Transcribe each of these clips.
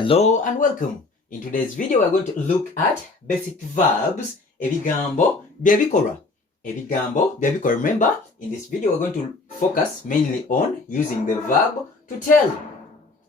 Hello and welcome. In today's video, we're going to look at basic verbs. Ebigambo byebikolwa. Ebigambo byebikolwa. Remember, in this video, we're going to focus mainly on using the verb to tell.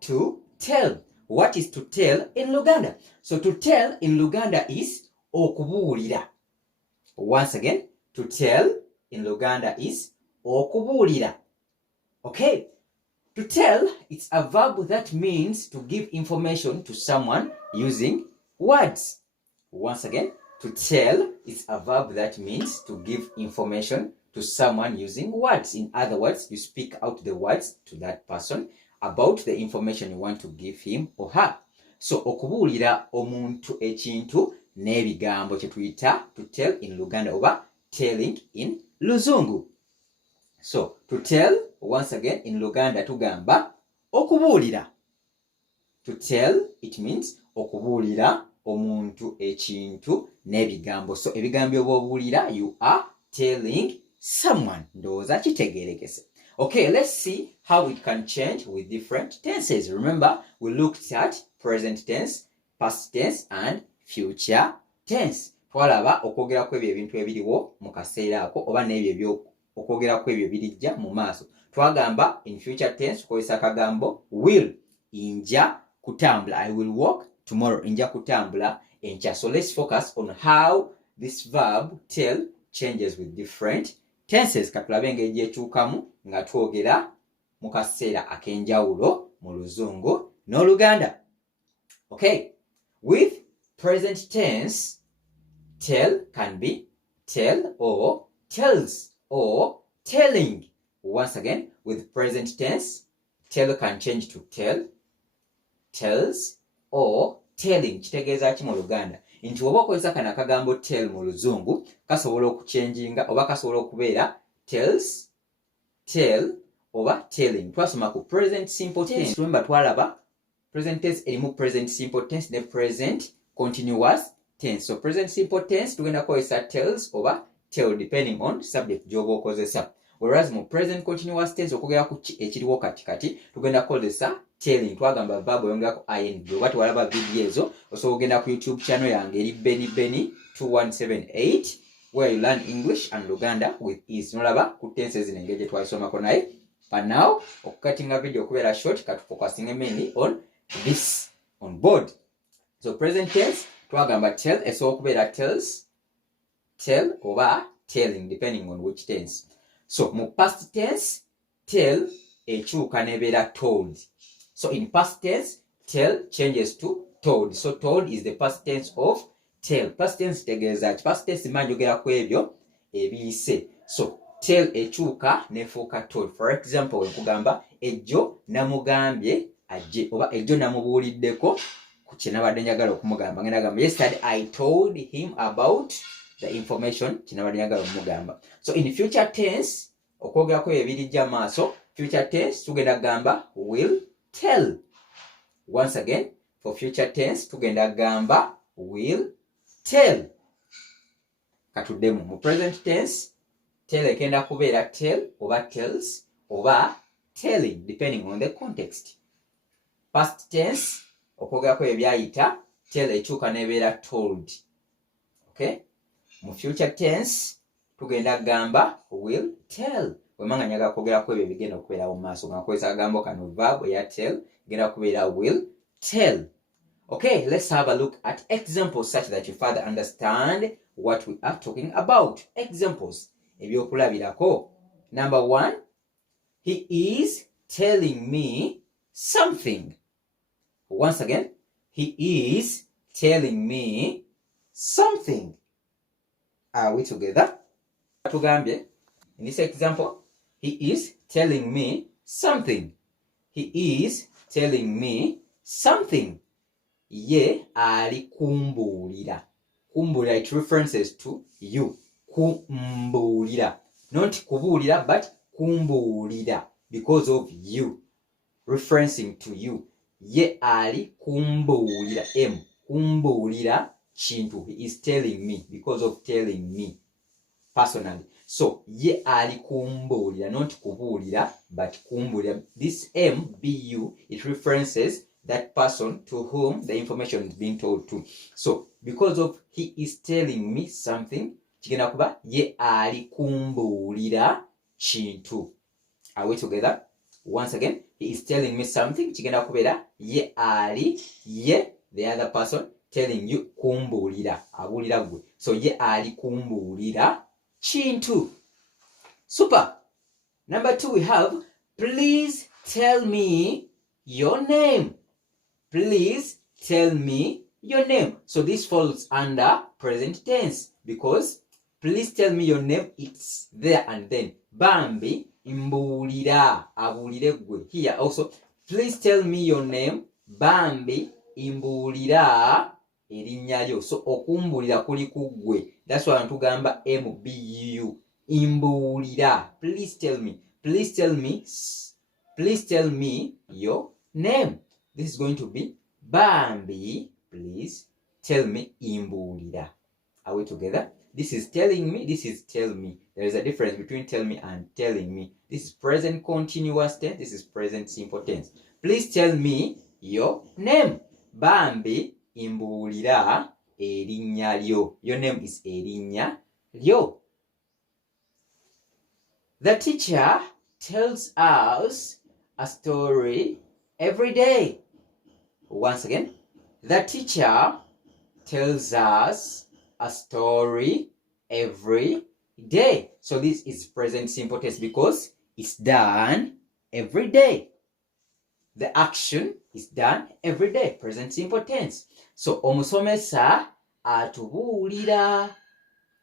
To tell. What is to tell in Luganda? So to tell in Luganda is okubuulira. Once again, to tell in Luganda is okubuulira. Okay? To tell, it's a verb that means to give information to someone using words. Once again, to tell is a verb that means to give information to someone using words. In other words, you speak out the words to that person about the information you want to give him or her. So, okubuulira omuntu ekintu n'ebigambo kye tuyita to tell in Luganda oba telling in Luzungu. So, to tell, once again, in Luganda tugamba okubuulira. To tell, it means okubuulira omuntu ekintu n'ebigambo. So, ebigambo obuulira, you are telling someone. Ndowooza kitegeerekese. Okay, let's see how it can change with different tenses. Remember, we looked at present tense, past tense, and future tense. Twalaba okwogera kw'ebyo ebintu ebiriwo mu kaseera ako oba n'ebyo okwogera kw'ebyo birijja mu maaso. Twagamba in future tense tukozesa akagambo will. Inja kutambula. I will walk tomorrow. Inja kutambula enkya. So let's focus on how this verb tell changes with different tenses. Katulabe engeri gyekyukamu nga twogera mu kaseera ak'enjawulo mu Luzungu n'Oluganda. Okay. With present tense, tell can be tell or tells or telling. Once again, with present tense, tell can change to tell, tells, or telling. Kitegeeza ki mu Luganda? Nti oba okozesa kano akagambo tell mu Luzungu, kasobola okuchanginga oba kasobola okubeera tells, tell, oba telling. Twasoma ku present simple tense. Remember twalaba present tense erimu present simple tense ne present continuous tense. So present simple tense tugenda kukozesa tells oba tell depending on subject gy'oba okozesa. Whereas mu present continuous tense okwogera ku ekiriwo katikati tugenda kukozesa telling. Twagamba verb oyongerako ing. Oba tewalaba video ezo osobola ogenda ku YouTube channel yange eri Benny 2178 where you learn English and Luganda with ease. Nolaba ku tenses zino engeri gye twalisomako naye. But now okukatinga video okubeera short katufocusing mainly on this on board. So present tense twagamba tell esobola okubeera tells, tell oba telling depending on which tense. So mu past tense tell ekyuka nebeera told. So in past tense tell changes to told. So told is the past tense of tell. Past tense tegeeza ki? Past tense manjogera ku ebyo ebiyise. So tell ekyuka nefuuka told. For example nkugamba ejjo namugambye ajje oba ejjo namubuuliddeko ku kye nabadde njagala okumugamba. Ngenda gamba yesterday I told him about the information kinabadde njagala okumugamba. So in future tense okwogerako ebirijja maaso, future tense tugenda gamba will tell. Once again, for future tense tugenda gamba will tell. Katuddemu mu present tense tell ekenda kubeera tell oba tells oba telling depending on the context. Past tense okwogerako ebyayita tell ekyuka nebeera told. Okay? Mu future tense tugenda gamba will tell. Wemanga nyaga kwogera kwebyo bigenda okubeera mu maaso nga nkozesa akagambo kano verb ya tell genda kubeera will tell. Okay, let's have a look at examples such that you further understand what we are talking about. Examples ebyokulabirako. Number 1, he is telling me something. Once again, he is telling me something. Are we together? Tugambye, in this example, he is telling me something. He is telling me something. Ye ali kumbuulira. Kumbuulira, it references to you. Kumbuulira. Not kubuulira, but kumbuulira. Because of you. Referencing to you. Ye ali kumbuulira. Kumbuulira chintu. He is telling me because of telling me personally. So ye ali kumbuulira, not kubuulira but kumbuulira. This MBU, it references that person to whom the information is being told to. So because of he is telling me something, kigenda kuba ye ali kumbuulira kintu. Are we together? Once again, he is telling me something, kigenda kubeera ye ali, ye the other person telling you kumbuulira, abuulira gwe. So ye ali kumbuulira kintu. Super. Number 2 we have, please tell me your name. Please tell me your name. So this falls under present tense because please tell me your name, it's there and then. Bambi imbuulira, abuulire gwe. Here also, please tell me your name. Bambi imbuulira erinnya lyo. So okumbuulira kuli ku gwe. That's why tugamba MBU. Imbuulira. Please tell me. Please tell me. Please tell me your name. This is going to be Bambi. Please tell me imbuulira. Are we together? This is telling me. This is tell me. There is a difference between tell me and telling me. This is present continuous tense. This is present simple tense. Please tell me your name. Bambi imbuulira erinnya lyo. Your name is erinnya lyo. The teacher tells us a story every day. Once again, the teacher tells us a story every day. So this is present simple tense because it's done every day. The action is done every day. Present simple tense. So omusomesa atubuulira,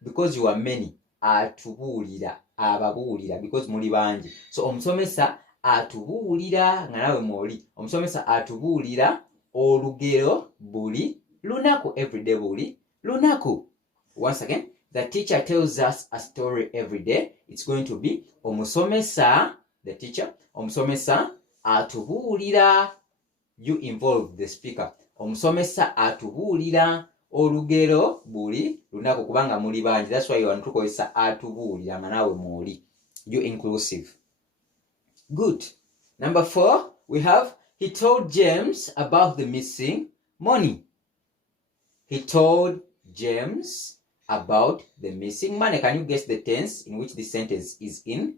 because you are many. Atubuulira, ababuulira, because muli bangi. So omusomesa atubuulira nga nawe mwoli. Omusomesa atubuulira olugero buli lunaku. Everyday buli lunaku. Once again, the teacher tells us a story every day. It's going to be omusomesa, the teacher. Omusomesa atubuulira. You involve the speaker. Omusomesa atubuulira olugero buli lunaku kubanga muli bangi. That's why you want to tukozesa atubuulira nga nawe mwoli. You inclusive. Good. Number 4, we have, he told James about the missing money. He told James about the missing money. Can you guess the tense in which this sentence is in?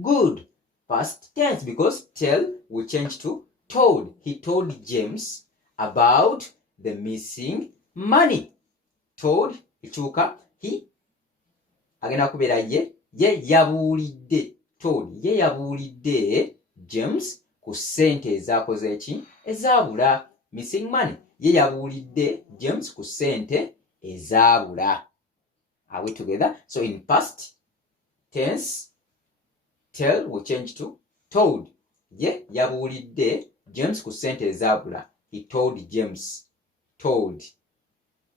Good. Past tense, because tell will change to told. He told James about the missing money. Told, ichuka, he. Agenda kubeera ye yabuulidde. Told, ye yabuulidde James ku ssente ezaakoze eki? Ezaabula. Missing money. Ye yabuulidde James ku ssente ezaabula. Are we together? So in past tense, tell will change to told. Ye yabuulidde James ku ssente ezaabula. He told James. Told.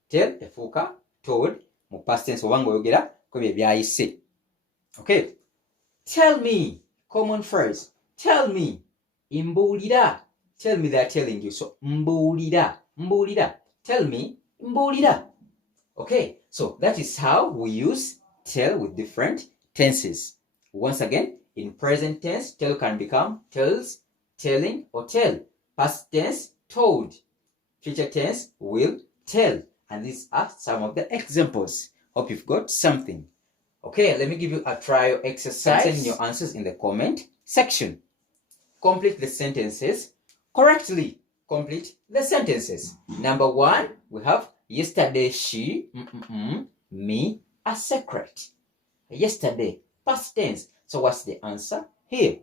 Tell efuuka told mu past tense obanga oyogera ku bye byayise. Okay. Tell me. Common phrase. Tell me. Imbuulira. Tell me, they're telling you. So mbuulira. Mbuulira. Tell me. Mbuulira. Okay. So that is how we use tell with different tenses. Once again, in present tense, tell can become tells, telling, or tell. Past tense, told. Future tense, will tell. And these are some of the examples. Hope you've got something. Okay, let me give you a trial exercise. Send your answers in the comment section. Complete the sentences correctly. Complete the sentences. Number 1, we have, yesterday she me a secret. Yesterday, past tense. So what's the answer here?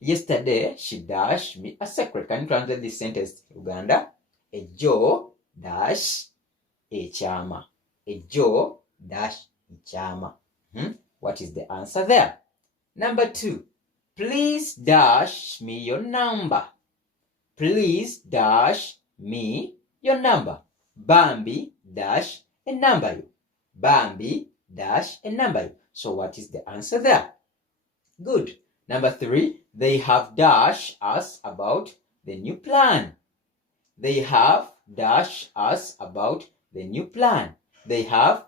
Yesterday she dashed me a secret. Can you translate this sentence in Uganda? Ejjo dash ekyama. Ejjo dash ekyama. What is the answer there? Number 2, please dash me your number. Please dash me your number. Bambi dash a number. Bambi dash a number. So what is the answer there? Good. Number 3, they have dashed us about the new plan. They have dashed us about the new plan. They have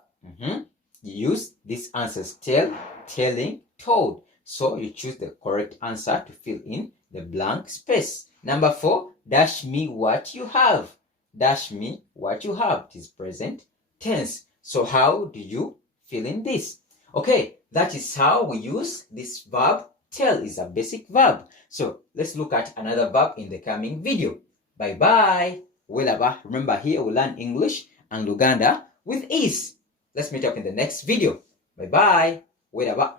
used these answers: tell, telling, told. So you choose the correct answer to fill in the blank space. Number 4, dash me what you have. Dash me what you have. It is present tense. So how do you fill in this? Okay, that is how we use this verb. Tell is a basic verb. So let's look at another verb in the coming video. Bye bye. Welaba. Remember, here we learn English and Luganda with ease. Let's meet up in the next video. Bye bye. Welaba.